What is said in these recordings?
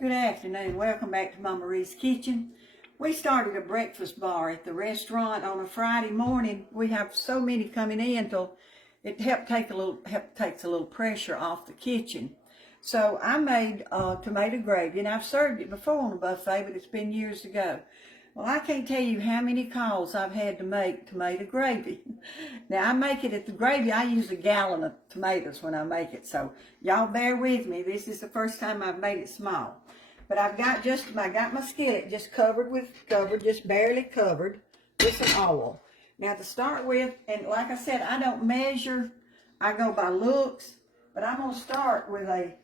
Good afternoon. Welcome back to Mama Marie's Kitchen. We started a breakfast bar at the restaurant on a Friday morning. We have so many coming in till it takes a little pressure off the kitchen. So I made tomato gravy, and I've served it before on a buffet, but it's been years ago. Well, I can't tell you how many calls I've had to make tomato gravy. Now, I make it at the gravy. I use a gallon of tomatoes when I make it, so y'all bear with me. This is the first time I've made it small. But I got my skillet just just barely covered with some oil. Now, to start with, and like I said, I don't measure. I go by looks, but I'm going to start with I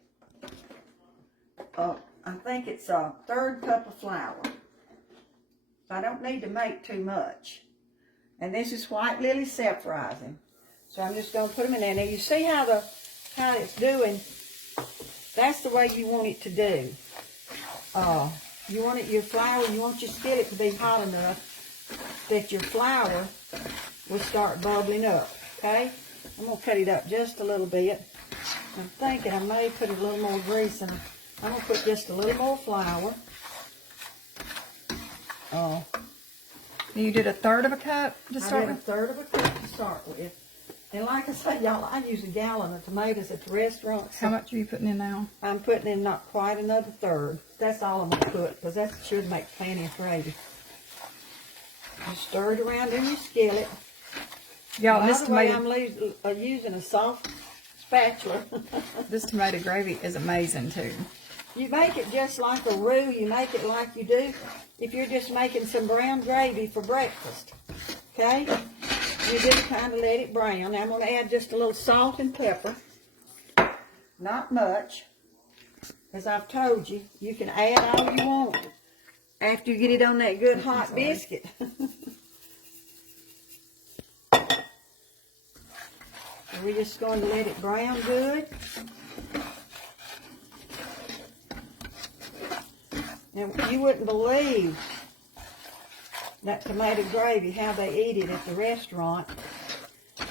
think it's a third cup of flour. I don't need to make too much. And this is white lily self-rising. So I'm just going to put them in there. Now you see how it's doing? That's the way you want it to do. You want your flour, you want your skillet to be hot enough that your flour will start bubbling up, okay? I'm going to cut it up just a little bit. I'm thinking I may put a little more grease in. I'm going to put just a little more flour. You did a third of a cup to start with? A third of a cup to start with. And like I say, y'all, I use a gallon of tomatoes at the restaurant. So how much are you putting in now? I'm putting in not quite another third. That's all I'm going to put, because that should make plenty of gravy. Just stir it around in your skillet. Y'all, this tomato... I'm using a soft spatula. This tomato gravy is amazing, too. You make it just like a roux. You make it like you do if you're just making some brown gravy for breakfast. Okay? You just kind of let it brown. Now I'm going to add just a little salt and pepper. Not much. As I've told you, you can add all you want after you get it on that good hot biscuit. We're just going to let it brown good. Now, you wouldn't believe that tomato gravy, how they eat it at the restaurant. So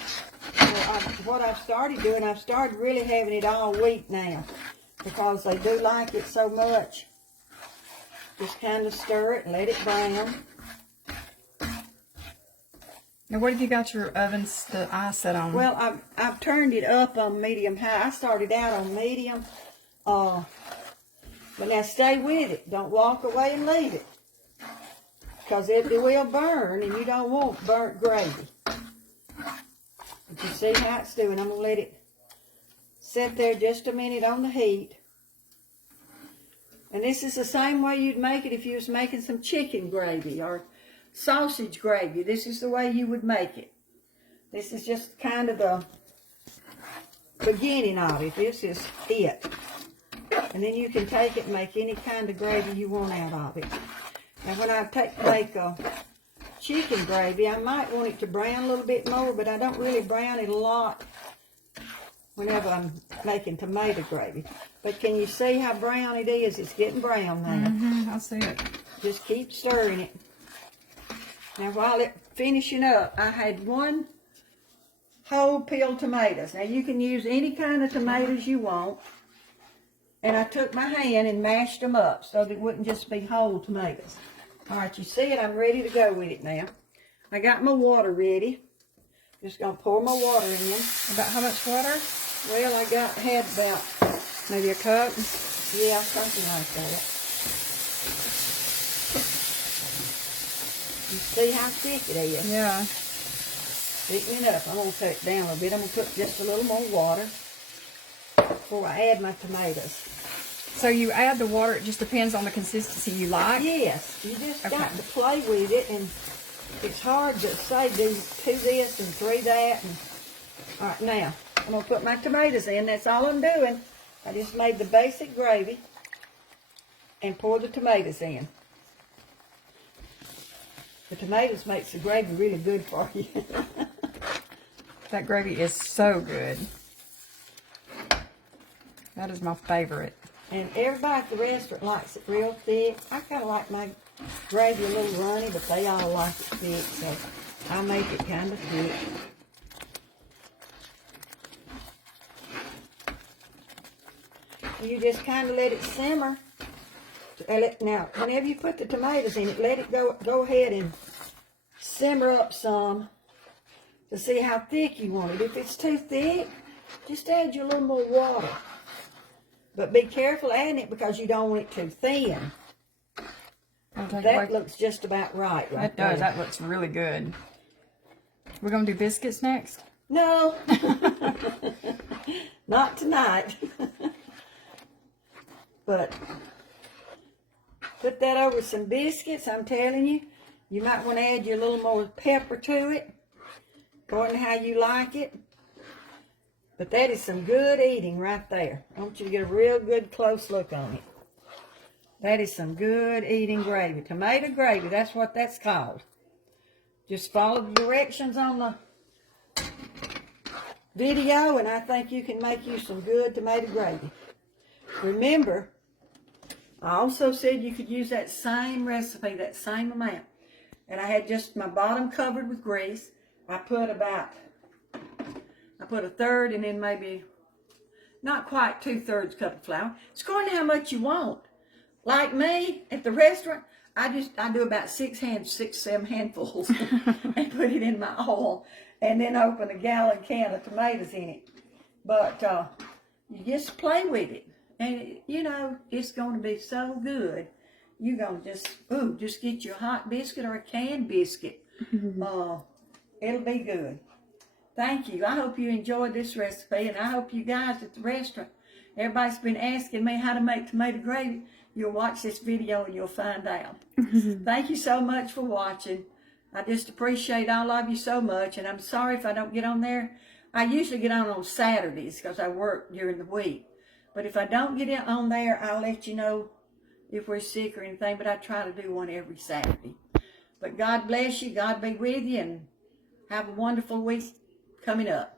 what I've started doing, I've started really having it all wheat now, because they do like it so much. Just kind of stir it and let it brown. Now, what have you got your ovens, the eye set on? Well, I've turned it up on medium high. I started out on medium. But now stay with it. Don't walk away and leave it, because it will burn, and you don't want burnt gravy. But you see how it's doing. I'm going to let it sit there just a minute on the heat. And this is the same way you'd make it if you was making some chicken gravy or sausage gravy. This is the way you would make it. This is just kind of the beginning of it. This is it. And then you can take it and make any kind of gravy you want out of it. Now when I make a chicken gravy, I might want it to brown a little bit more, but I don't really brown it a lot whenever I'm making tomato gravy. But can you see how brown it is? It's getting brown now. I see it. Just keep stirring it. Now while it's finishing up, I had one whole peeled tomatoes. Now you can use any kind of tomatoes you want. And I took my hand and mashed them up so they wouldn't just be whole tomatoes. All right, you see it? I'm ready to go with it now. I got my water ready. Just going to pour my water in. About how much water? Well, had about... maybe a cup? Yeah, something like that. You see how thick it is? Yeah. Thickening up. I'm going to cut it down a little bit. I'm going to put just a little more water before I add my tomatoes. So you add the water, it just depends on the consistency you like? Yes, you just got to play with it, and it's hard to say do 2 this and 3 that. And, all right, now, I'm going to put my tomatoes in. That's all I'm doing. I just made the basic gravy and pour the tomatoes in. The tomatoes makes the gravy really good for you. That gravy is so good. That is my favorite. And everybody at the restaurant likes it real thick. I kind of like my gravy a little runny, but they all like it thick, so I make it kind of thick. You just kind of let it simmer Now, whenever you put the tomatoes in it, let it go ahead and simmer up some to see how thick you want it. If it's too thick, just add you a little more water. But be careful adding it because you don't want it too thin. That looks just about right. That does. That looks really good. We're going to do biscuits next? No. Not tonight. But put that over some biscuits, I'm telling you. You might want to add your little more pepper to it, according to how you like it. But that is some good eating right there. I want you to get a real good close look on it. That is some good eating gravy. Tomato gravy, that's what that's called. Just follow the directions on the video, and I think you can make you some good tomato gravy. Remember, I also said you could use that same recipe, that same amount. And I had just my bottom covered with grease. I put a third and then maybe not quite 2/3 cup of flour. It's according to how much you want. Like me at the restaurant, I do about 6-7 handfuls and put it in my oil and then open a gallon can of tomatoes in it. But you just play with it. And, you know, it's going to be so good. You're going to just get you a hot biscuit or a canned biscuit. It'll be good. Thank you. I hope you enjoyed this recipe, and I hope you guys at the restaurant, everybody's been asking me how to make tomato gravy. You'll watch this video and you'll find out. Thank you so much for watching. I just appreciate all of you so much, and I'm sorry if I don't get on there. I usually get on Saturdays because I work during the week. But if I don't get on there, I'll let you know if we're sick or anything, but I try to do one every Saturday. But God bless you, God be with you, and have a wonderful week coming up.